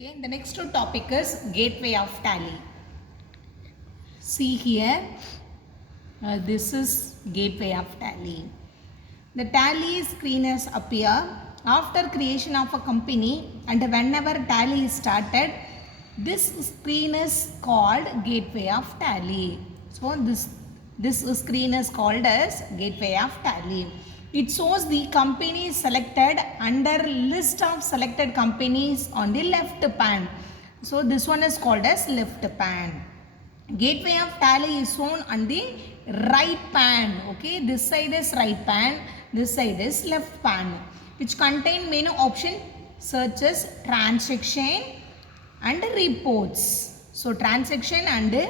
Okay, the next topic is gateway of tally. See here, this is gateway of tally. The tally screen is appear after creation of a company, and whenever tally is started, this screen is called gateway of tally. So this screen is called as gateway of tally. It shows the companies selected under list of selected companies on the left pan. So this one is called as left pan. Gateway of tally is shown on the right pan. Okay, this side is right pan, this side is left pan, which contain menu option such transaction and reports. So transaction and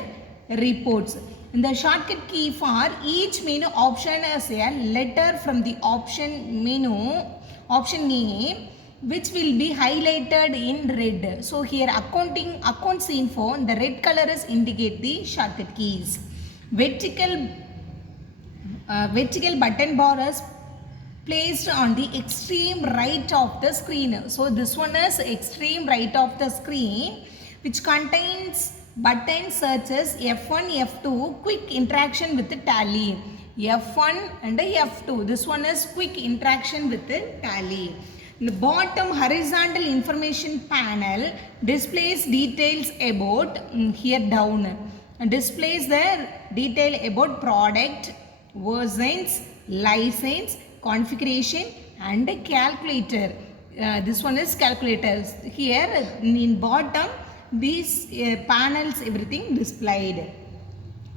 reports. In the shortcut key for each menu option is a letter from the option menu, option name, which will be highlighted in red. So here accounts info, the red color is indicate the shortcut keys. Vertical button bar is placed on the extreme right of the screen. So this one is extreme right of the screen, which contains buttons such as F1, F2, quick interaction with the tally. F1 and F2. This one is quick interaction with the tally. The bottom horizontal information panel displays details about here down. Displays the detail about product, versions, license, configuration and calculator. This one is calculators. Here in bottom these panels everything displayed.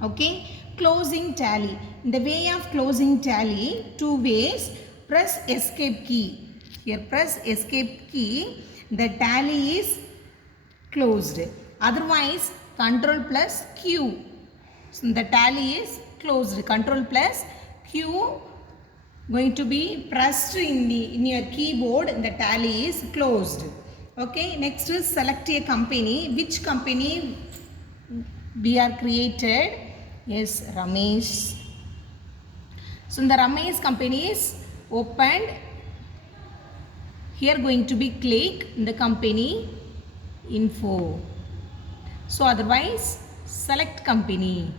Okay, closing tally. In the way of closing tally, two ways. Press escape key. Here press escape key, the tally is closed. Otherwise control plus Q. So the tally is closed. Control plus Q going to be pressed in your keyboard. The tally is closed. Okay, next is select a company. Which company we are created? Yes, Ramesh. So the Ramesh company is opened. Here going to be click in the company info. So otherwise select company.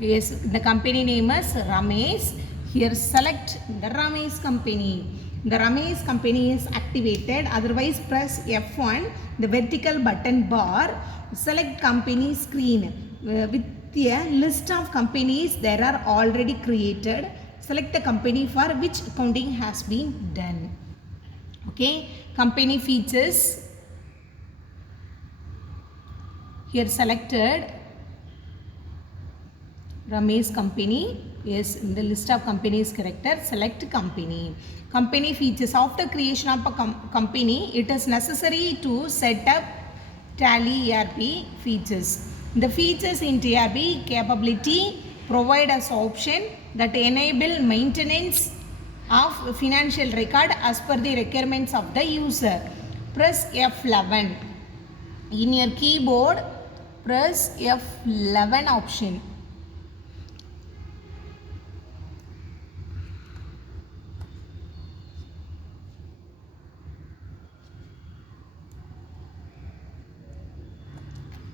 Yes, the company name is Ramesh. Here select the Ramesh company. The Ramesh company is activated. Otherwise press F1, the vertical button bar, select company screen. With a list of companies that are already created, select the company for which accounting has been done. Okay, company features. Here selected Ramesh company. Yes, in the list of companies character, select company. Company features. After creation of a company, it is necessary to set up tally ERP features. The features in TRP capability provide us option that enable maintenance of financial record as per the requirements of the user. Press F11. In your keyboard, press F11 option.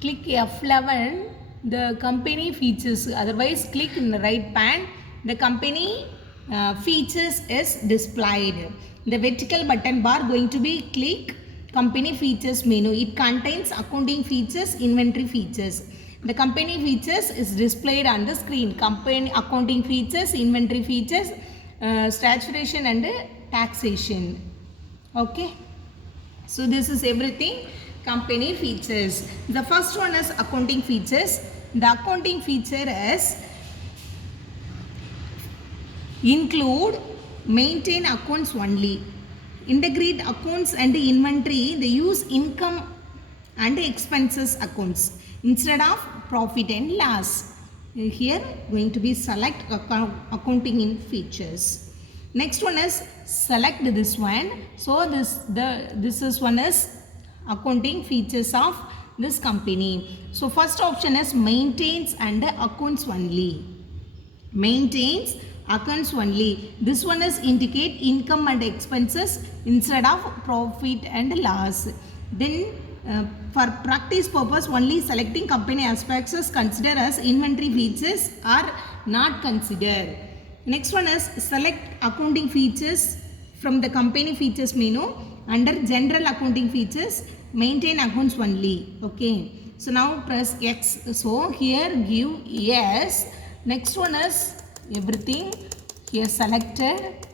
Click F11, the company features. Otherwise click in the right pan, the company features is displayed. The vertical button bar going to be click company features menu. It contains accounting features, inventory features. The company features is displayed on the screen. Company accounting features, inventory features, saturation and taxation. Okay, so this is everything. Company features. The first one is accounting features. The accounting feature is include, maintain accounts only, integrate accounts and inventory. They use income and expenses accounts instead of profit and loss. Here going to be select accounting in features. Next one is select this one. So this is one is accounting features of this company. So first option is maintains and accounts only. Maintains accounts only. This one is indicate income and expenses instead of profit and loss. Then for practice purpose only selecting company aspects is considered as inventory features are not considered. Next one is select accounting features from the company features menu. Under general accounting features, maintain accounts only. Okay. So now press X. So here give yes. Next one is everything here selected.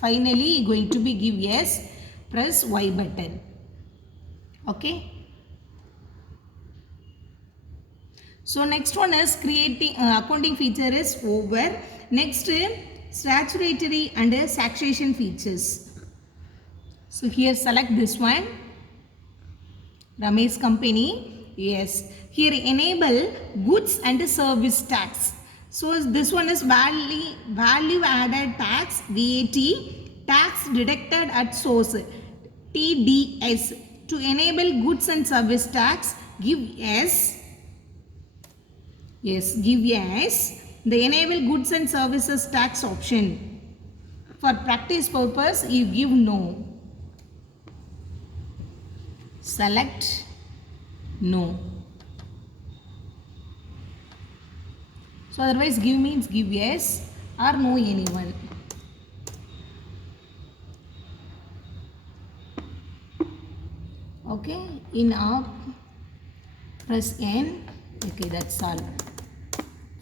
Finally going to be give yes. Press Y button. Okay. So next one is creating accounting feature is over. Next statutory and taxation features. So here select this one. Ramesh company. Yes. Here enable goods and service tax. So this one is value added tax, VAT, tax deducted at source, TDS. To enable goods and service tax, give yes. Yes, give yes. The enable goods and services tax option. For practice purpose, you give no. Select no. So otherwise give means give yes or no anyone. Okay, in up press N. Okay, that's all.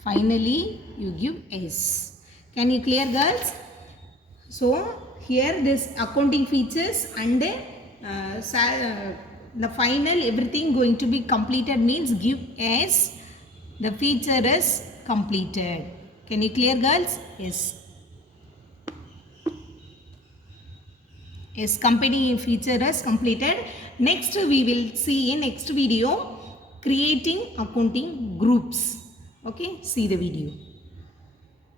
Finally you give S. Can you clear, girls? So here this accounting features and the final everything going to be completed means give S. The feature is completed. Can you clear, girls? Yes. Yes, company feature is completed. Next we will see in next video creating accounting groups. Okay, see the video.